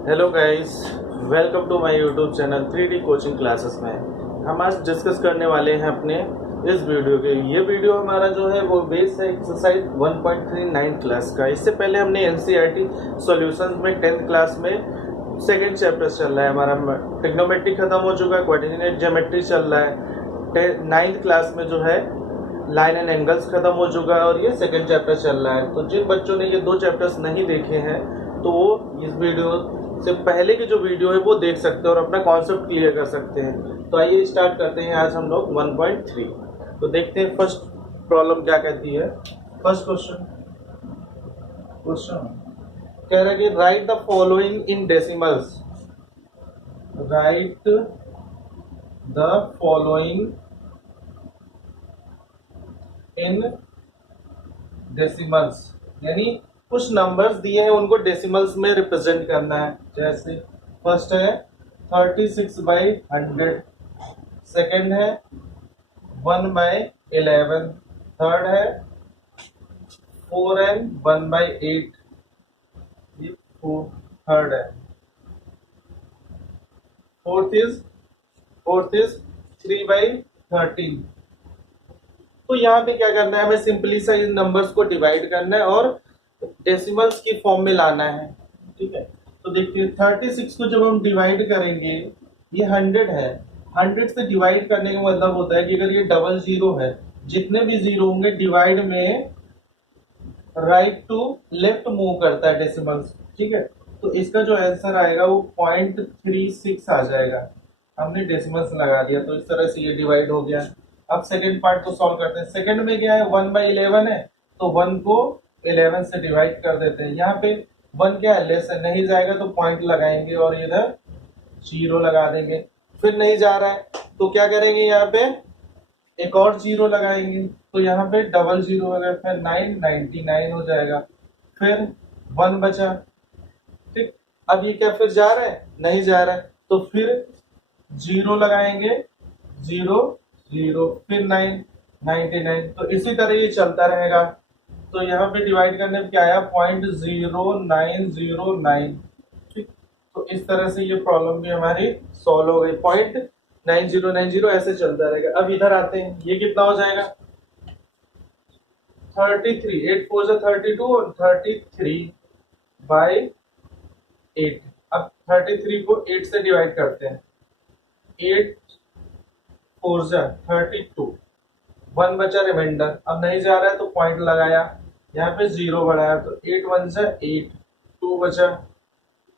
Hello guys, welcome to my YouTube channel 3D coaching classes में। हम आज discuss करने वाले हैं अपने इस वीडियो के। ये वीडियो हमारा जो है वो बेस है एक्सरसाइज 1.39 क्लास का। इससे पहले हमने एनसीईआरटी सॉल्यूशंस में 10th क्लास में सेकेंड चैप्टर चल रहा है हमारा। ट्रिग्नोमेट्री खत्म हो चुका है, कोऑर्डिनेट ज्योमेट्री चल रहा है। 9th क्लास में जो है लाइन एंड एंगल्स खत्म हो चुका है और ये सेकेंड चैप्टर चल रहा है। तो जिन बच्चों ने ये दो चैप्टर्स नहीं देखे हैं तो वो इस वीडियो से पहले की जो वीडियो है वो देख सकते हैं और अपना कॉन्सेप्ट क्लियर कर सकते हैं। तो आइए स्टार्ट करते हैं आज हम लोग 1.3। तो देखते हैं फर्स्ट प्रॉब्लम क्या कहती है। फर्स्ट क्वेश्चन कह रहा है कि right the following in decimals. Right the following in decimals, यानी कुछ नंबर्स दिए हैं उनको डेसिमल्स में रिप्रेजेंट करना है। जैसे फर्स्ट है 36/100, सेकंड है 1/11, थर्ड है 4n1/8, ये थर्ड है। Fourth is 3/13। तो यहाँ पे क्या करना है, हमें सिंपली सा इन नंबर्स को डिवाइड करना है और डेसिमल्स की फॉर्म में लाना है। ठीक है, तो देखिए 36 को जब हम डिवाइड करेंगे, ये 100 है। 100 से डिवाइड करने का मतलब होता है कि अगर ये डबल जीरो है, जितने भी जीरो होंगे डिवाइड में राइट टू लेफ्ट मूव करता है डेसिमल्स। ठीक है, तो इसका जो आंसर आएगा वो 0.36 आ जाएगा। हमने डेसिमल्स लगा दिया तो इस तरह से ये डिवाइड हो गया। अब सेकेंड पार्ट को सॉल्व करते हैं। सेकेंड में क्या है, 1/11 है तो 1 को 11 से डिवाइड कर देते हैं। यहाँ पे 1 क्या है, लेस है, नहीं जाएगा तो पॉइंट लगाएंगे और इधर 0 लगा देंगे। फिर नहीं जा रहा है तो क्या करेंगे, यहाँ पे एक और 0 लगाएंगे तो यहाँ पे डबल 0 होगा, फिर 999 हो जाएगा। फिर 1 बचा। ठीक, अब ये क्या फिर जा रहा है, नहीं जा रहा है तो फिर 0 लगाएंगे, 0 0, फिर 999। तो इसी तरह ये चलता रहेगा। तो यहाँ पे डिवाइड करने में क्या आया, 0.0909। ठीक, तो इस तरह से ये प्रॉब्लम भी हमारी सॉल्व हो गई। 0.9090 ऐसे चलता रहेगा। अब इधर आते हैं, ये कितना हो जाएगा 33, 8 4 से 32 और 33/8। अब 33 को 8 से डिवाइड करते हैं, 8 4 से 32, 1 बचा रिमाइंडर। अब नहीं जा रहा है तो पॉइंट लगाया, यहाँ पे 0 बढ़ाया तो 8 1 से 8, 2 बचा।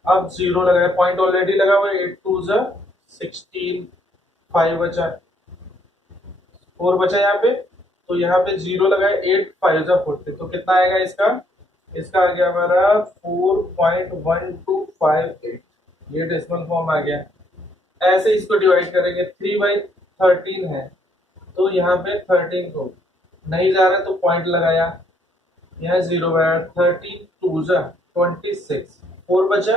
अब 0 लगाया, पॉइंट ऑलरेडी लगा हुआ है, 8 2 से 16, 5 बचा, 4 बचा यहाँ पे। तो यहाँ पे 0 लगाया, 8 5 से 40, तो कितना आएगा इसका आ गया हमारा 4.1258। ये डेसिमल फॉर्म आ गया। ऐसे इसको डिवाइड करेंगे, 3/13 है तो यहाँ पे 13 को नहीं जा रहा है तो पॉइंट लगाया, यहाँ 0 बचा, 13 2 जा 26, 4 बचा,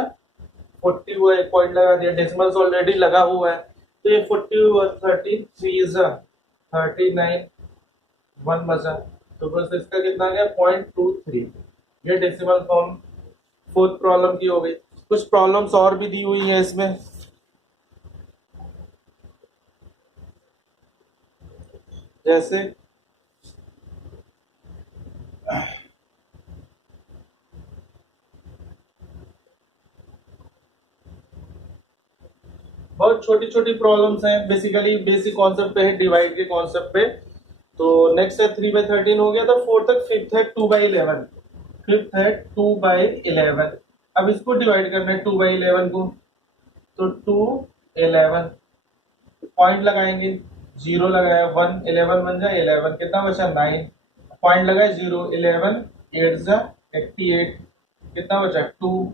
40 हुआ, एक पॉइंट लगा दिया, डेसिमल्स ऑलरेडी लगा हुआ है तो ये 40 हुआ, 30 3 जा 39, 1 बचा, तो बस इसका कितना गया 0.23। ये डेसिमल फॉर्म फोर्थ प्रॉब्लम की हो गई। कुछ प्रॉब्लम्स और भी दी हुई है इसमें, जैसे बहुत छोटी छोटी प्रॉब्लम्स हैं, बेसिकली बेसिक कॉन्सेप्ट पे है, डिवाइड के कॉन्सेप्ट पे। तो नेक्स्ट है 3/13 हो गया, तो फोर्थ तक। फिफ्थ है 2/11, फिफ्थ है 2/11। अब इसको डिवाइड करना है 2/11 को, तो 2 11 पॉइंट लगाएंगे, 0 लगाया, 1 11 बन जाए 11, कितना बचा 9, पॉइंट लगाए 0 11 8 जा 88, कितना बचा 2,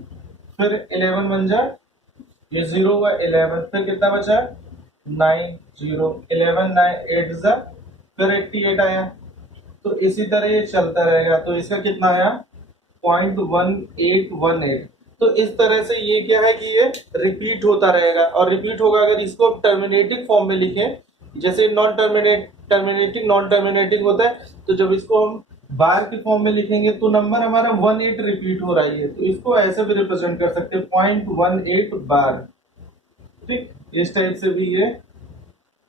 फिर 11 बन जाए, ये 0 हुआ 11, फिर कितना बचा 9 0 11 9 8 जा, फिर 88 आया। तो इसी तरह ये चलता रहेगा। तो इसका कितना आया 0.1818। तो इस तरह से ये क्या है कि ये रिपीट होता रहेगा और रिपीट होगा। अगर इसको टर्मिनेटिंग फॉर्म में लिखें, जैसे नॉन टर्मिनेटिंग होता है, तो जब इसको हम बार के फॉर्म में लिखेंगे तो नंबर हमारा 18 रिपीट हो रहा है, तो इसको ऐसे भी रिप्रेजेंट कर सकते हैं 0.18 बार। ठीक, इस टाइप से भी ये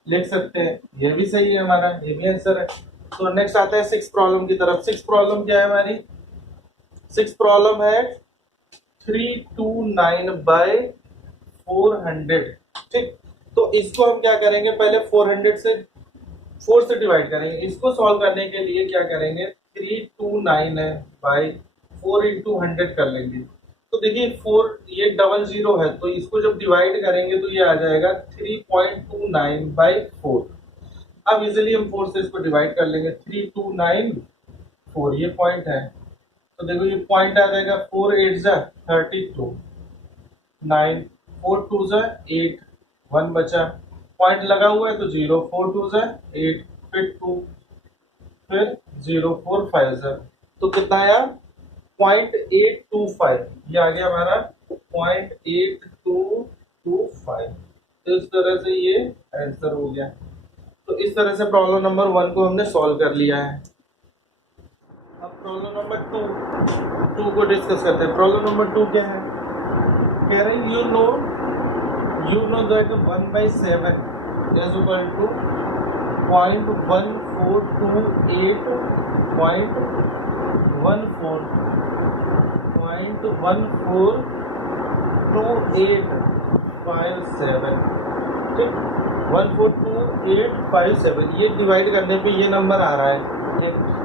लिख सकते हैं, ये भी सही है हमारा, ये भी आंसर है। तो नेक्स्ट आता है 6 प्रॉब्लम की तरफ। 6 प्रॉब्लम क्या है हमारी? 6 प्रॉब्लम है 329 बाय 400। ठीक, तो इसको हम क्या करेंगे, पहले 400 से 4 से डिवाइड करेंगे। इसको सॉल्व करने के लिए क्या करेंगे, 329 है बाई 4 इंटू 100 कर लेंगे। तो देखिए 4 ये 00 है, तो इसको जब डिवाइड करेंगे तो ये आ जाएगा 3.29 बाई 4। अब इजिली हम 4 से इसको डिवाइड कर लेंगे, 329 4 ये पॉइंट है, तो देखो ये पॉइंट आ जाएगा 4 8 जा 32, 9 4 2 जा 8, 1 बचा, पॉइंट लगा हुआ है तो 0, 4 2 जा 8, फिर 2, फिर 0 4 5 जा, तो कितना आया 0.825, ये आ गया हमारा 0.8225। तो इस तरह से ये आंसर हो गया। तो इस तरह से प्रॉब्लम नंबर 1 को हमने सॉल्व कर लिया है। अब प्रॉब्लम नंबर 2 को डिस्कस करते हैं। प्रॉब्लम नंबर 2 क्या है, कह रहे हैं you know that 1/7 is equal to 0.1428.142857। ठीक, 142857 ये डिवाइड करने पे ये नंबर आ रहा है।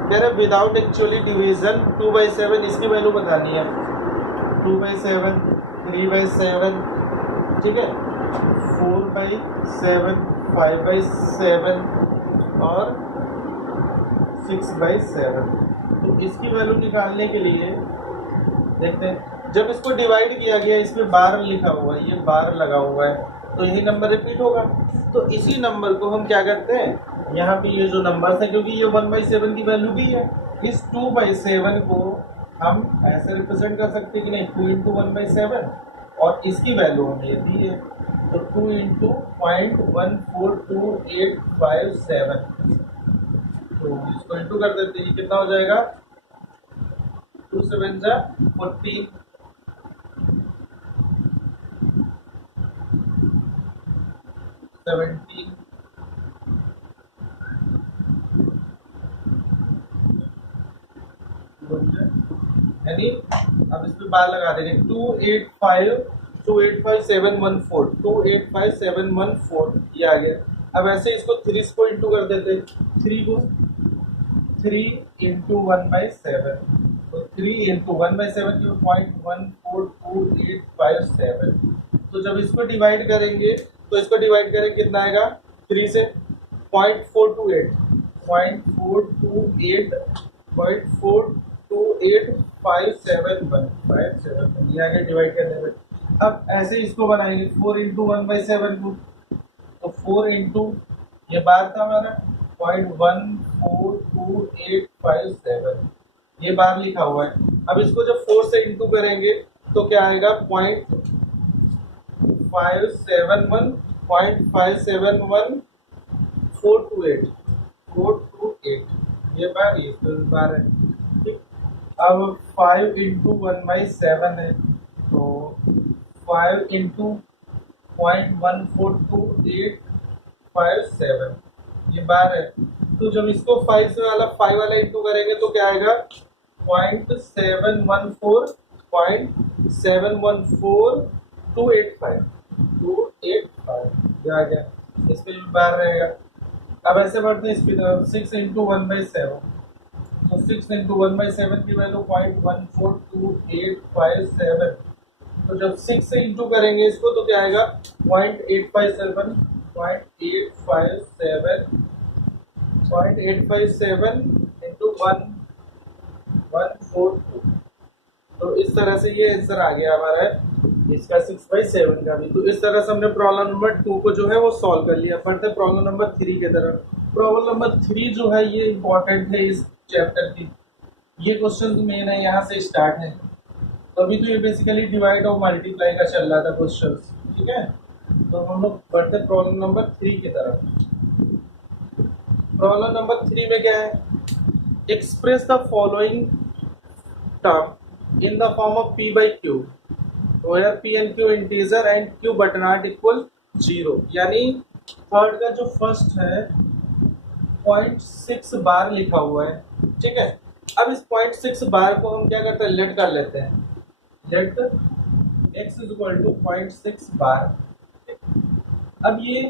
कह रहे विदाउट एक्चुअली डिवीजन 2/7 इसकी वैल्यू बतानी है। 2/7, 3/7, ठीक है, 4/7, 5/7 और 6/7। तो इसकी वैल्यू निकालने के लिए देखते हैं, जब इसको डिवाइड किया गया इसमें बार लिखा हुआ है, ये बार लगा हुआ है, तो यही नंबर रिपीट होगा। तो इसी नंबर को हम क्या करते हैं, यहाँ पे ये जो नंबर है, क्योंकि ये 1/7 की वैल्यू भी है, इस 2/7 को हम ऐसे रिप्रेजेंट कर सकते हैं कि नहीं, 2 इंटू 1/7, और इसकी वैल्यू हमें ये दी है, तो 2 इंटू 0.142857। तो इसको इंटू कर देते हैं, कितना हो जाएगा 2 7 जा 14, 17, यानी अब इस पे बार लगा देंगे 285,714, 285,714 ये आ गया। अब ऐसे इसको 3 को इंटू कर देते, 3 इंटू 1/7, तो 3 इंटू 1/7 की 0.142857। तो जब इसको डिवाइड करेंगे तो इसको डिवाइड करेंगे कितना आएगा, 3 से 0.428, 0.42857 ये आगे डिवाइड करने में। अब ऐसे इसको बनाएंगे 4 इंटू 1/7 को, तो 4 इंटू ये बार था हमारा 0.14287, ये बार लिखा हुआ है। अब इसको जब 4 से इंटू करेंगे तो क्या आएगा 0.571,428 ये बार, ये बार है। ठीक, अब 5 इंटू 1/7 है, तो 5 इंटू 0.142857 ये बार है। तो जब इसको 5 से वाला 5 वाला इंटू करेंगे तो क्या आएगा 0.714285 ये आ गया, इस पे भी बार रहेगा। अब ऐसे बढ़ते हैं इसकी तरफ, 6 इंटू 1/7, तो 6 इंटू 1/7 की वैल्यू 0.1428557। तो जब 6 से इंटू करेंगे इसको तो क्या आएगा 0.857 इंटू 1142। तो इस तरह से ये आंसर आ गया हमारा इसका 6/7 का भी। तो इस तरह से हमने प्रॉब्लम नंबर 2 को जो है वो सॉल्व कर लिया। बढ़ते प्रॉब्लम नंबर 3 की तरफ। प्रॉब्लम नंबर 3 जो है ये इंपॉर्टेंट है इस चैप्टर की, ये क्वेश्चन मेन है, यहाँ से स्टार्ट है। तो अभी तो ये बेसिकली डिवाइड और मल्टीप्लाई का चल रहा था क्वेश्चन, ठीक है। तो हम लोग बढ़ते प्रॉब्लम नंबर 3 की तरफ। प्रॉब्लम नंबर 3 में क्या है, express the following term in the form of p by q where p and q integer and q but not equal 0। यानी थर्ड का जो फर्स्ट है 0.6 बार लिखा हुआ है, ठीक है। अब इस 0.6 बार को हम क्या करते हैं, लेट कर लेते हैं, let x is equal to 0.6 bar. अब ये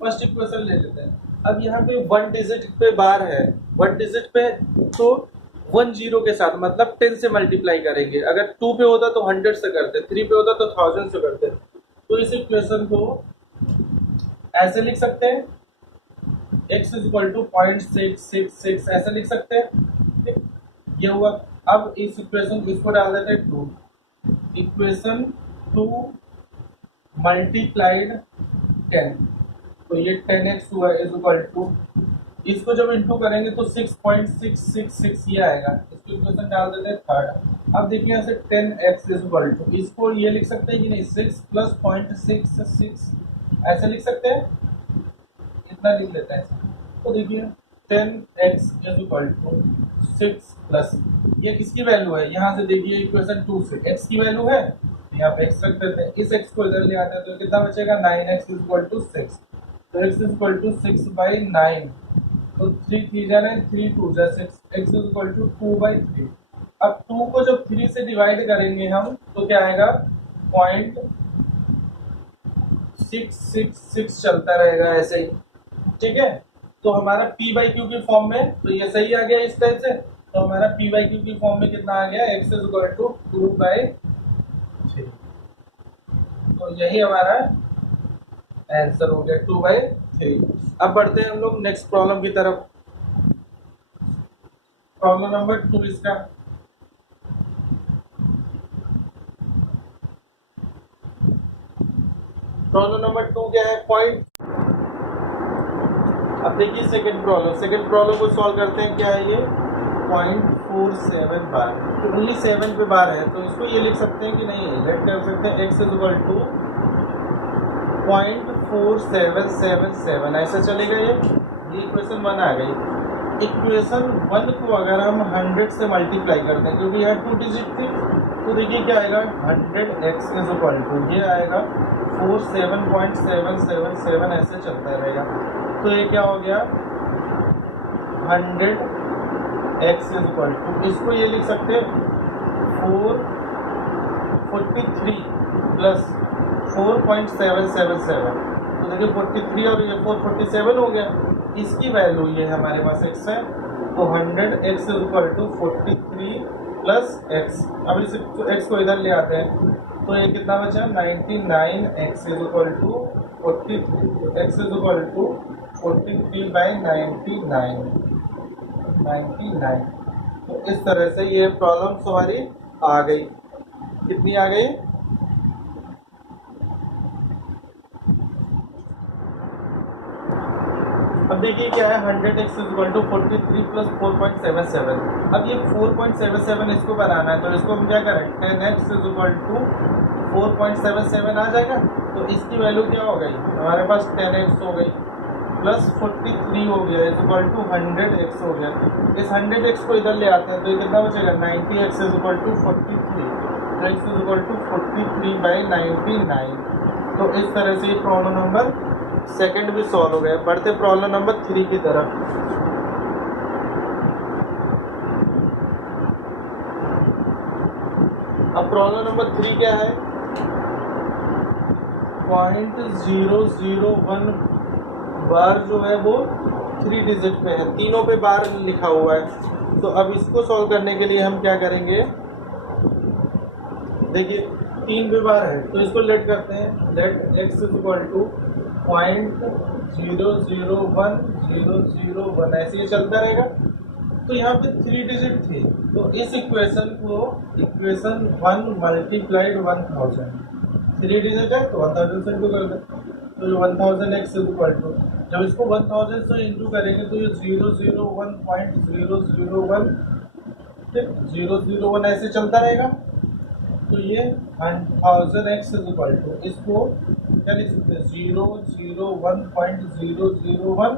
फर्स्ट इक्वेशन ले लेते हैं। अब यहाँ पे 1 डिजिट पे बार है, 1 डिजिट पे तो 1 0 के साथ मतलब 10 से मल्टीप्लाई करेंगे। अगर 2 पे होता तो 100 से करते, 3 पे होता तो 1000 से करते। तो इस इक्वेशन को ऐसे लिख सकते हैं, x इज इक्वल टू 0.666 ऐसे लिख सकते हैं। ये हुआ। अब इस इक्वेशन को इसको डाल देते हैं 2, इक्वेशन 2 मल्टीप्लाइड 10, तो ये 10x हुआ इज इक्वल टू, इसको जब इंटू करेंगे तो 6.666 ये आएगा। इसको इक्वेशन डाल देते हैं थर्ड। अब देखिए यहाँ से 10x इज इक्वल टू, इसको ये लिख सकते हैं कि नहीं, 6 प्लस 0.66 ऐसे लिख सकते हैं, इतना लिख लेते हैं। तो देखिए 10x is equal to 6 plus, ये किसकी वैल्यू है, यहाँ से देखिए इक्वेशन 2 से x की वैल्यू है, यहाँ पे x रख देते हैं, इस x को इधर ले आते हैं तो कितना बचेगा, 9x इज इक्वल टू 6। तो x इज इक्वल टू 6/9, तो 3 3 जा रहे हैं, 3 2 जा 6, x इज इक्वल टू 2/3। अब 2 को जब 3 से डिवाइड करेंगे हम तो क्या आएगा, 0.666 चलता रहेगा ऐसे ही, ठीक है। तो हमारा p बाई क्यू की फॉर्म में तो ये सही आ गया इस टाइप से। तो हमारा p बाई क्यू की फॉर्म में कितना आ गया, x इज इक्वल टू 2/3। तो यही हमारा आंसर हो गया 2/3। अब बढ़ते हैं हम लोग नेक्स्ट प्रॉब्लम की तरफ। प्रॉब्लम नंबर 2 इसका, प्रॉब्लम नंबर 2 क्या है, पॉइंट। अब देखिए सेकंड प्रॉब्लम को सॉल्व करते हैं। क्या है ये, 0.47 बार, तो ओनली 7 पे बार है, तो इसको ये लिख सकते हैं कि नहीं, लेट कर सकते हैं x इज इक्वल टू 0.4777 ऐसा चलेगा। ये इक्वेशन 1 आ गई। इक्वेशन 1 को अगर हम 100 से मल्टीप्लाई करते हैं, क्योंकि यहाँ 2 डिजिट थी, तो देखिए क्या आएगा, 100x इज इक्वल टू, ये आएगा 47.777 ऐसे चलता रहेगा। तो ये क्या हो गया, 100x इज इक्वल टू, इसको ये लिख सकते हैं 443 प्लस 4.777, तो देखिए 43 और ये 447 हो गया। इसकी वैल्यू ये हमारे पास x है, तो 100x is equal to 43 plus x। अब इस x को इधर ले आते हैं तो ये कितना बचा, 99x इज इक्वल टू 43, तो x इज इक्वल टू 43/99। तो इस तरह से ये प्रॉब्लम्स हमारी आ गई। कितनी आ गई, अब देखिए क्या है, 100x is equal to 43 plus 4.77। अब ये 4.77 इसको बनाना है, तो इसको हम क्या करें, 10x इज इक्वल टू 4.77 आ जाएगा। तो इसकी वैल्यू क्या हो गई, हमारे पास 10x हो गई प्लस 43 हो गया इज इक्वल टू 100x हो गया। इस 100x को इधर ले आते हैं तो ये कितना बचेगा, 90x इज इक्वल टू 43, तो x इज इक्वल टू 43/99। तो इस तरह से ये प्रॉब्लम नंबर सेकंड भी सॉल्व हो गया। बढ़ते प्रॉब्लम नंबर 3 की तरफ। अब प्रॉब्लम नंबर 3 क्या है, 0.001 बार जो है वो 3 डिजिट पे है, तीनों पे बार लिखा हुआ है। तो अब इसको सॉल्व करने के लिए हम क्या करेंगे, देखिए 3 पे बार है तो इसको लेट करते हैं, let x is equal to 0.001001 ऐसे ये चलता रहेगा। तो यहाँ पे 3 डिजिट थी, तो इस इक्वेशन को इक्वेशन 1 मल्टीप्लाइड 1000, 3 डिजिट है तो 1000 से इंटू कर दे, तो ये 1000x इज इक्वल टू, जब इसको 1000 से इंटू करेंगे तो ये 001.001 ऐसे चलता रहेगा। तो ये 1000x इज इक्वल टू, इसको क्या लिख सकते हैं, 001.001।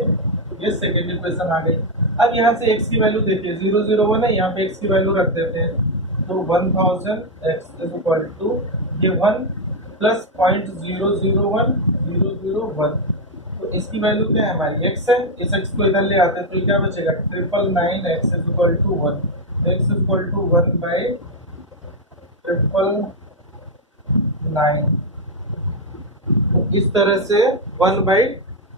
ये सेकेंड इक्वेशन आ गई। अब यहाँ से x की वैल्यू देखिए 001 है, यहाँ पे x की वैल्यू रख देते हैं, तो 1000 x इज इक्वल टू ये 1 प्लस 0.001001, तो इसकी वैल्यू क्या है हमारी x है, इस x को इधर ले आते हैं तो क्या बचेगा 999 x is equal to 1, x is equal to 1 by 999, तो इस तरह से 1 बाई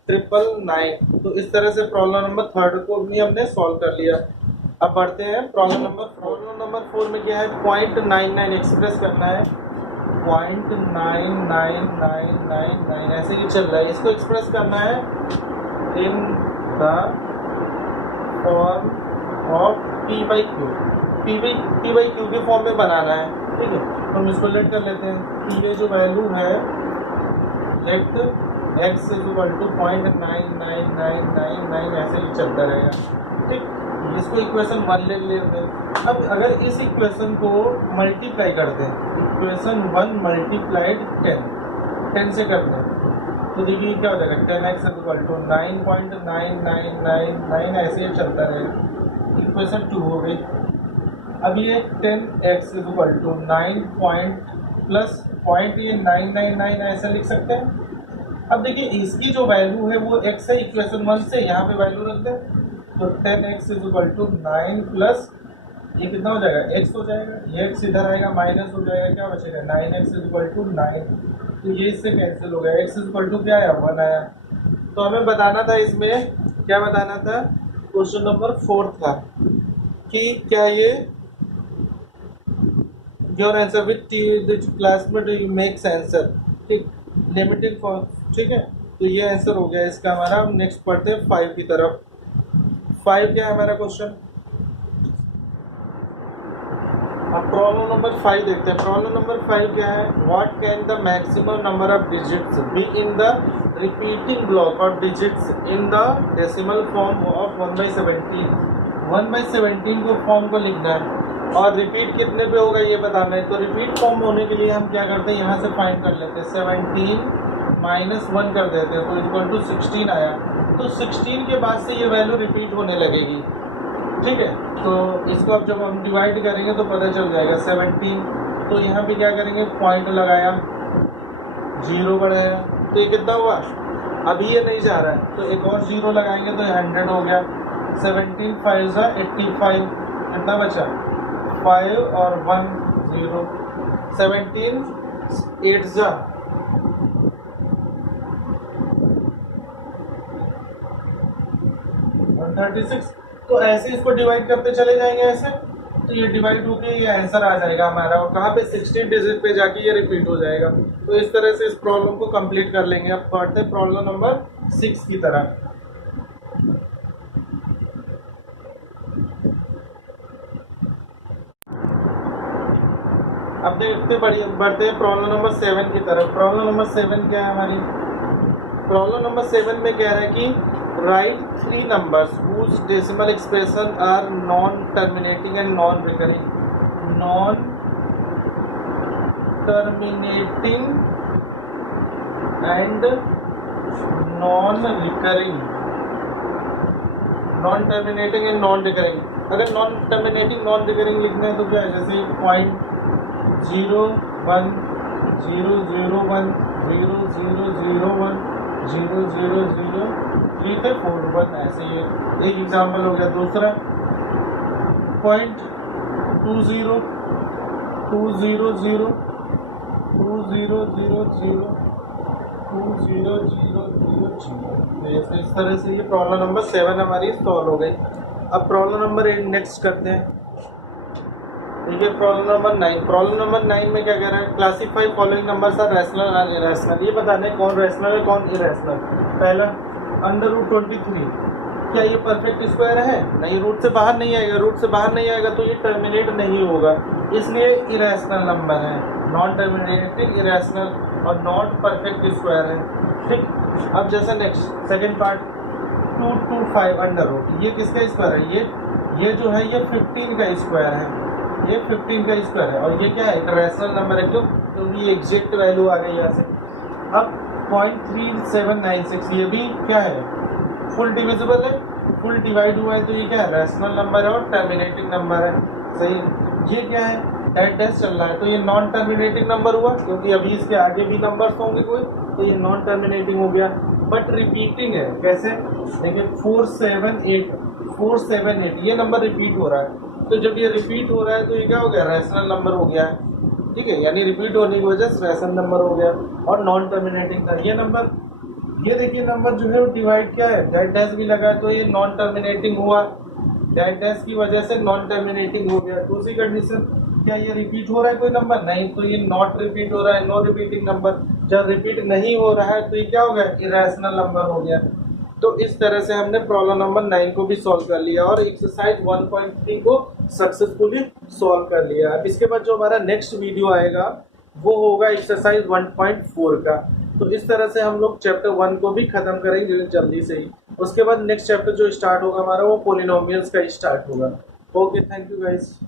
999, तो इस तरह से प्रॉब्लम नंबर 3 को भी हमने सॉल्व कर लिया। अब बढ़ते हैं प्रॉब्लम नंबर 4 में क्या है 0.99 एक्सप्रेस करना है, 0.99999 ऐसे ही चल रहा है, इसको एक्सप्रेस करना है in the form of p by Q, p by Q के फॉर्म में बनाना है, ठीक है। तो हम इसको लेट कर लेते हैं, p में जो वैल्यू है let x is equal to 0.99999 ऐसे ही चलता रहेगा, ठीक। इसको इक्वेशन 1 ले लेते हैं। अब अगर इस इक्वेशन को मल्टीप्लाई कर दें, इक्वेशन 1 मल्टीप्लाइड 10 से कर दें, तो देखिए क्या हो जाएगा 10x इज इक्वल टू 9.9999 ऐसे ही चलता रहेगा, इक्वेशन 2 हो गई। अब ये 10x is equal to 9 point plus point ये 999 ऐसा लिख सकते हैं। अब देखिए इसकी जो वैल्यू है वो x है, इक्वेशन 1 से यहाँ पे वैल्यू रख दें, तो 10x is equal to 9 plus ये कितना हो जाएगा x हो जाएगा, ये x इधर आएगा माइनस हो जाएगा, क्या बचेगा 9x इज इक्वल टू 9, तो ये इससे कैंसिल हो गया, x इज इक्वल टू क्या आया 1 आया। तो हमें बताना था इसमें क्या बताना था, क्वेश्चन नंबर 4 था कि क्या ये your answer with the classmate makes answer, ठीक, लिमिटेड फॉर, ठीक है। तो ये आंसर हो गया इसका हमारा। हम नेक्स्ट पढ़ते हैं 5 की तरफ। 5 क्या है हमारा क्वेश्चन, अब प्रॉब्लम नंबर 5 देखते हैं। प्रॉब्लम नंबर 5 क्या है, what can the maximum number of digits be in the repeating block of digits in the decimal form of 1/17। 1/17 को फॉर्म को लिखना है और रिपीट कितने पे होगा ये बताना है। तो रिपीट फॉर्म होने के लिए हम क्या करते हैं, यहाँ से फाइंड कर लेते हैं, 17 माइनस 1 कर देते हैं, तो इक्वल टू 16 आया। तो 16 के बाद से ये वैल्यू रिपीट होने लगेगी, ठीक है। तो इसको अब जब हम डिवाइड करेंगे तो पता चल जाएगा 17, तो यहाँ पे क्या करेंगे पॉइंट लगाया, 0 बढ़ाया, तो ये कितना हुआ, अभी ये नहीं जा रहा है तो एक और 0 लगाएंगे तो 100 हो गया। 17 5 सा 85, कितना बचा 5 और 1 0, 17 8 सा 136। तो ऐसे इसको डिवाइड करते चले जाएंगे ऐसे, तो ये डिवाइड होके ये आंसर आ जाएगा हमारा, और कहाँ पे 16 डिजिट पे जाके ये रिपीट हो जाएगा। तो इस तरह से इस प्रॉब्लम को कंप्लीट कर लेंगे। अब पढ़ते हैं प्रॉब्लम नंबर 6 की तरफ। अब देखते बढ़ते हैं प्रॉब्लम नंबर 7 की तरफ। प्रॉब्लम नंबर 7 क्या है हमारी, प्रॉब्लम नंबर 7 में कह रहा है कि right 3 numbers whose decimal expression are non-terminating and non-recurring and non-recurring। non-terminating and non-recurring, अगर non-terminating non-recurring लिखना है तो क्या है, जैसे 0.01 001 0001 000 3 थे 41 ऐसे ही एक एग्जाम्पल हो गया। दूसरा 0.20 200 2000 2000। इस तरह से ये प्रॉब्लम नंबर 7 हमारी सॉल्व हो गई। अब प्रॉब्लम नंबर 8 नेक्स्ट करते हैं। देखिए प्रॉब्लम नंबर 9। प्रॉब्लम नंबर 9 में क्या कह रहा है, classify following numbers are rational और इरेशनल। ये बताना है कौन रैशनल है कौन इरेशनल। पहला √23, क्या ये परफेक्ट स्क्वायर है, नहीं, रूट से बाहर नहीं आएगा, रूट से बाहर नहीं आएगा तो ये टर्मिनेट नहीं होगा, इसलिए इरेशनल नंबर है, नॉन टर्मिनेटिंग इरेशनल और नॉट परफेक्ट स्क्वायर है, ठीक। अब जैसा नेक्स्ट सेकंड पार्ट 225 ये किसका स्क्वायर है, ये जो है ये 15 का स्क्वायर है, ये 15 का स्क्वायर है, और ये क्या है एक रैशनल नंबर है, क्यों, क्योंकि ये एग्जैक्ट वैल्यू आ गई यहाँ से। अब 0.3796 ये भी क्या है फुल डिविजिबल है, फुल डिवाइड हुआ है, तो ये क्या है, रैशनल नंबर है और टर्मिनेटिंग नंबर है, सही है। ये क्या है, डैश डैश चल रहा है, तो ये नॉन टर्मिनेटिंग नंबर हुआ, क्योंकि अभी इसके आगे भी नंबर्स होंगे कोई, तो ये नॉन टर्मिनेटिंग हो गया। बट रिपीटिंग है, कैसे, देखिए 478 ये नंबर रिपीट हो रहा है, तो जब ये रिपीट हो रहा है तो ये क्या हो गया, रैशनल नंबर हो गया है, ठीक है, यानी रिपीट होने की वजह से रैशनल नंबर हो गया। और नॉन टर्मिनेटिंग था ये नंबर, ये देखिए नंबर जो है वो डिवाइड क्या है, डैश डैश भी लगा है, तो ये नॉन टर्मिनेटिंग हुआ, डैश डैश की वजह से नॉन टर्मिनेटिंग हो गया। दूसरी कंडीशन, क्या ये रिपीट हो रहा है कोई नंबर, नहीं, तो ये नॉट रिपीट हो रहा है, नो रिपीटिंग नंबर। जब रिपीट नहीं हो रहा है तो ये क्या हो गया, इरेशनल नंबर हो गया। तो इस तरह से हमने प्रॉब्लम नंबर 9 को भी सॉल्व कर लिया और एक्सरसाइज 1.3 को सक्सेसफुली सॉल्व कर लिया। अब इसके बाद जो हमारा नेक्स्ट वीडियो आएगा वो होगा एक्सरसाइज 1.4 का। तो इस तरह से हम लोग चैप्टर 1 को भी खत्म करेंगे जल्दी से ही। उसके बाद नेक्स्ट चैप्टर जो स्टार्ट होगा हमारा वो पोलिनोमियल्स का स्टार्ट होगा। Okay, thank you guys.